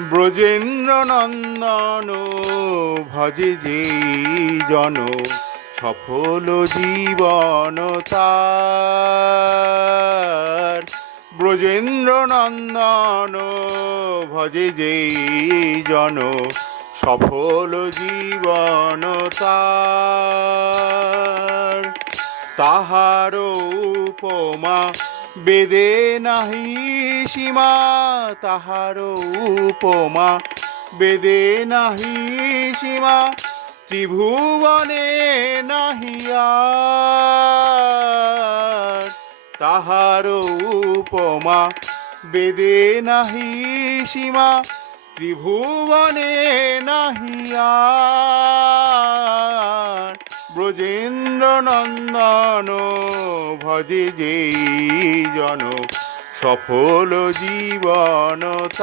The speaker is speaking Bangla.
ব্রজেন্দ্র নন্দন ভজে যেই জন, সফল জীবন তার। ব্রজেন্দ্র নন্দন ভজে যেই জন, সফল জীবন তার। তাহার উপমা বেদে নাহি সীমা, তাহার উপমা বেদে নাহি সীমা, ত্রিভুবনে নাহি আর। তাহার উপমা বেদে নাহি সীমা, ত্রিভুবনে নাহি আর। ব্রজেন্দ্র নন্দন ভজে যেই জন, সফল জীবন